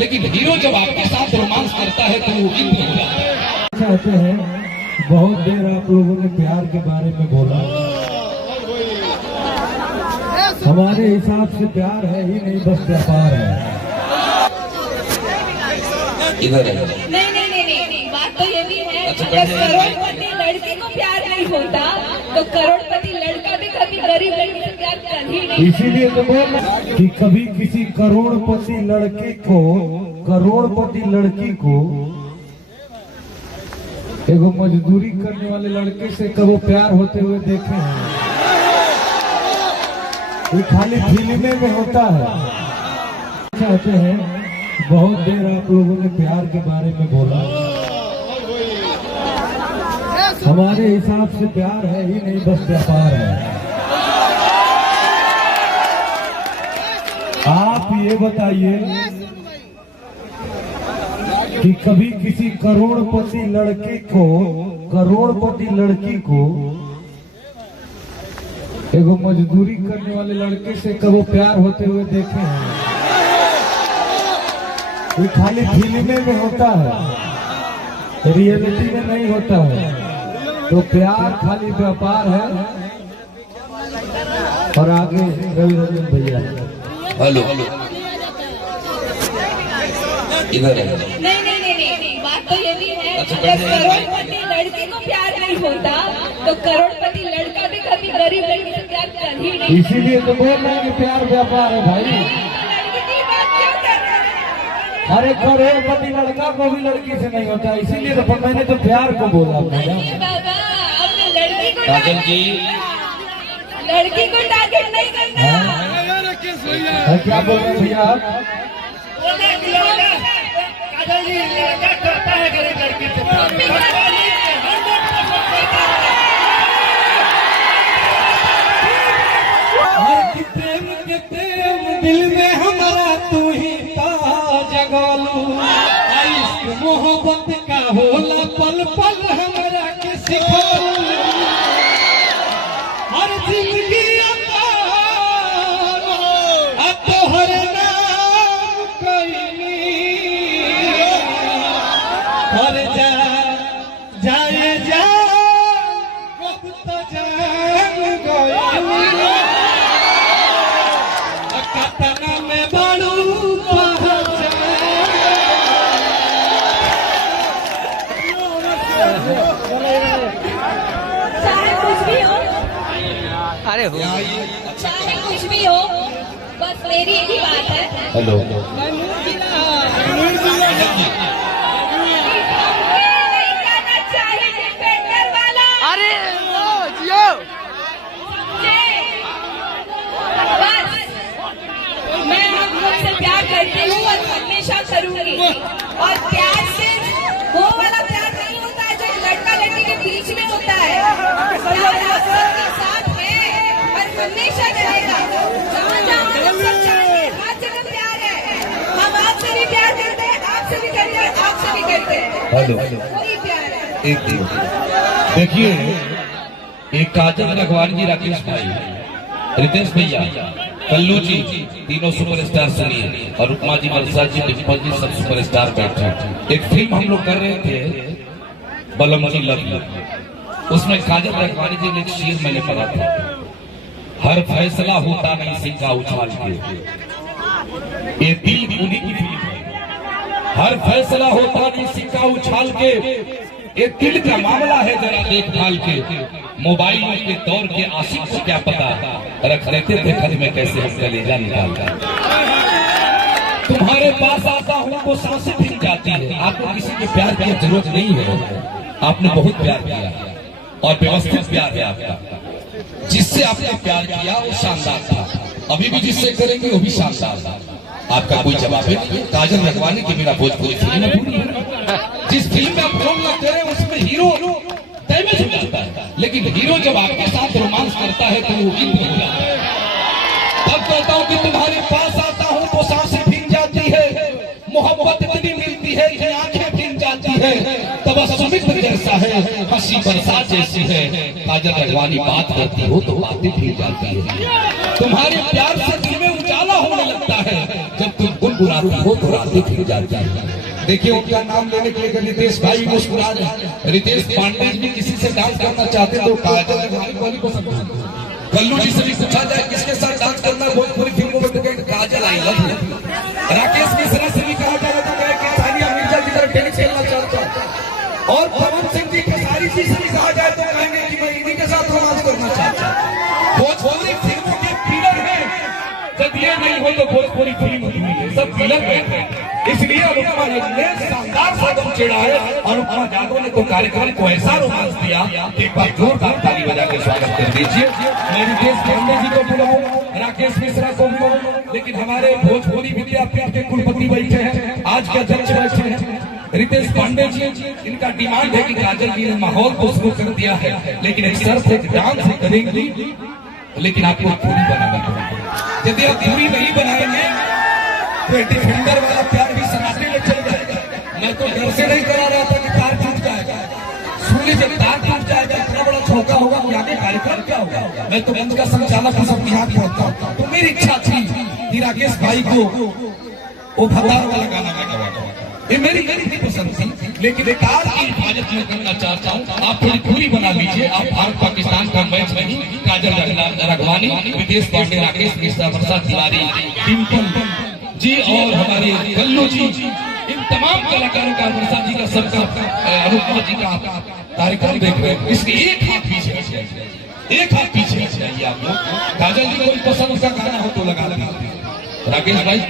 लेकिन हीरो जब आपके साथ रोमांस करता है तो वो इंद्र हो जाता है। चाहते हैं, बहुत देर आप लोगों ने प्यार के बारे में बोला। हमारे हिसाब से प्यार है ही नहीं, बस व्यापार है। इधर नहीं, बात तो ये भी है, अगर करोड़पति लड़की को प्यार नहीं होता तो करोड़पति लड़का भी कभी गरीब लड़की से प्यार कर ही नहीं। इसीलिए तो बोल कि कभी किसी करोड़पति लड़की को एगो मजदूरी करने वाले लड़के से कभी प्यार होते हुए देखे हैं? ये खाली फिल्में में होता है। चाहते हैं, बहुत देर आप लोगों ने प्यार के बारे में बोला। हमारे हिसाब से प्यार है ही नहीं, बस व्यापार है। आप ये बताइए कि कभी किसी करोड़पति लड़की को एगो मजदूरी करने वाले लड़के से कभी प्यार होते हुए देखे हैं? ये खाली फिल्में में होता है, रियलिटी में नहीं होता है। तो प्यार खाली व्यापार है। और आगे रवि रंजन भैया। हेलो, इधर नहीं, बात तो ये भी है, अगर करोड़पति लड़की को प्यार नहीं होता तो करोड़पति लड़का भी कभी गरीब लड़की से प्यार कर ही नहीं। इसीलिए तो बोल रहे हैं कि प्यार व्यापार है भाई। लड़की की बात क्यों कर रहे हैं? अरे करोड़पति लड़का को भी लड़की से नहीं होता, इसीलिए तो मैंने तो प्यार को बोला। नहीं बाबा, आपने लड़की को काजल जी, लड़की को टारगेट नहीं करना। क्या बोल रहे हैं भैया? काजल जी, लड़का करता है गरीब लड़की से प्रेम दिल में हमारा तू ही जगालू। इश्क मोहब्बत का होला पल पल हमरा के सिखालू। हर जिंदगी तोहर नाम कईनी। हर जाए वक्त जान गईनी। कतना में बड़ू चाहे कुछ भी हो, अरे हो चाहे कुछ भी हो, बस मेरी एक ही बात है। हेलो, नहीं करना चाहिए डिफेंडर वाला। अरे जियो बस मैं आप लोग से प्यार करती हूँ और हमेशा करूंगी। और प्यार से वो वाला प्यार नहीं होता है जो लड़का लड़की के बीच में होता है। प्यार आप सबके साथ है और हमेशा रहेगा। जहाँ जहाँ हम सब जाएंगे हर जगह प्यार है। हम आपसे भी प्यार करते हैं, आपसे भी करते हैं, आपसे भी करते हैं। हेलो, वही प्यार है। एक देखिए, एक काजल रखवार जी, राकेश भाई, रितेश भैया, कल्लू जी, तीनों सुपरस्टार सुनिए, और उपमा जी, मलसा जी, डिम्पल जी, सब सुपरस्टार बैठे। एक फिल्म हम लोग कर रहे थे, बलम जी लव यू। उसमें काजल रखवारी जी ने एक शेर मैंने पढ़ा था, हर फैसला होता नहीं सिक्का उछाल के। ये दिल उन्हीं की फिल्म है। हर फैसला होता नहीं सिक्का उछाल के। ये दिल का मामला है, जरा देखभाल के। मोबाइल के दौर के आशिक को क्या पता, रख लेते थे घर में कैसे हम कलेजा निकाल कर। तुम्हारे पास आता हूँ वो सांसें भीग जाती है। आपको किसी के प्यार की जरूरत नहीं है, आपने बहुत प्यार किया और व्यवस्थित प्यार है आपका। जिससे आपने प्यार किया वो शानदार था, अभी भी जिससे करेंगे वो भी शानदार था। आपका कोई जवाब है? काजल रखवानी की मेरा भोजपुरी फिल्म है। जिस फिल्म में आप रोल लगते हैं उसमें हीरो डैमेज हो जाता है, लेकिन हीरो जब आपके साथ रोमांस करता है तो वो इंद्र हो जाता है। तब कहता हूँ कि तुम्हारे पास आता हूँ तो सांसें भीग जाती है, मोहब्बत इतनी मिलती है कि आंखें भीग जाती है। तब समुद्र जैसा है, हंसी बरसात जैसी है। काजल रखवानी बात करती हो तो बातें भीग जाती है। तुम्हारे प्यार से दिल में उजाला होने लगता है जब तुम मुस्कुराती हो तो रातें खिल जाती है। देखिए उनका नाम लेने के लिए रितेश भाई मुस्कुरा रहे। रितेश पांडे भी किसी से डांस करना चाहते तो काजल अडवाणी वाली को समझ। कल्लू जी से भी पूछा जाए किसके साथ डांस करना है भोजपुरी फिल्मों में तो कहेंगे Kajal I love you. Rakesh Mishra से भी कहा जा रहा था कि सानिया मिर्जा की तरह टेनिस खेलना चाहता है। और पवन सिंह जी खेसारी जी से भी कहा जाए तो कहेंगे कि मैं इन्हीं के साथ रोमांस करना चाहता हूँ। भोजपुरी फिल्मों के पिलर है, जब ये नहीं हो तो भोजपुरी फिल्म अधूरी है। सब पिलर बैठे हैं, इसलिए अनुपमा यादव ने शानदार कदम चढ़ाए। अनुपमा यादव ने तो कार्यक्रम को ऐसा रोमांच दिया कि एक बार जोरदार ताली बजा के स्वागत कर दीजिए। मैं रितेश पांडे जी को बुलाऊं, राकेश मिश्रा को बुलाऊं, लेकिन हमारे भोजपुरी विद्यापीठ के कुलपति बैठे हैं, आज के अध्यक्ष बैठे हैं रितेश पांडे जी। इनका डिमांड है कि काजल जी ने माहौल को शुरू कर दिया है, लेकिन एक शर्त एक डांस करेंगी, लेकिन आपको पूरी बनाना पड़ेगा। यदि आप पूरी नहीं बनाएंगे तो डिफेंडर वाला प्यार भी समाप्ति में चल जाएगा। मैं तो घर से नहीं करा रहा था कि तार टूट जाएगा, सुनने जब तार टूट जाएगा इतना बड़ा झोंका होगा कि आगे कार्यक्रम क्या होगा। मैं तो मंच का संचालक हूँ, सबकी हाथ पड़ता हूँ। तो मेरी इच्छा थी कि राकेश भाई को वो भतार वाला गाना मैं गवाता, ये मेरी पसंद थी, लेकिन एक कार की हिफाजत में करना चाहता हूँ। आप थोड़ी पूरी बना लीजिए। आप भारत पाकिस्तान का मैच नहीं, काजल रघवानी, रितेश पांडे, राकेश मिश्रा, प्रसाद तिवारी, डिम्पल जी और हमारे कल्लू जी, इन तमाम कलाकारों का, प्रसाद जी का, सबका, अनुपमा जी का कार्यक्रम देख रहे हैं। इसके एक हाथ पीछे आइए आप लोग। काजल जी को भी पसंद उसका गाना हो तो लगा लीजिए। राकेश भाई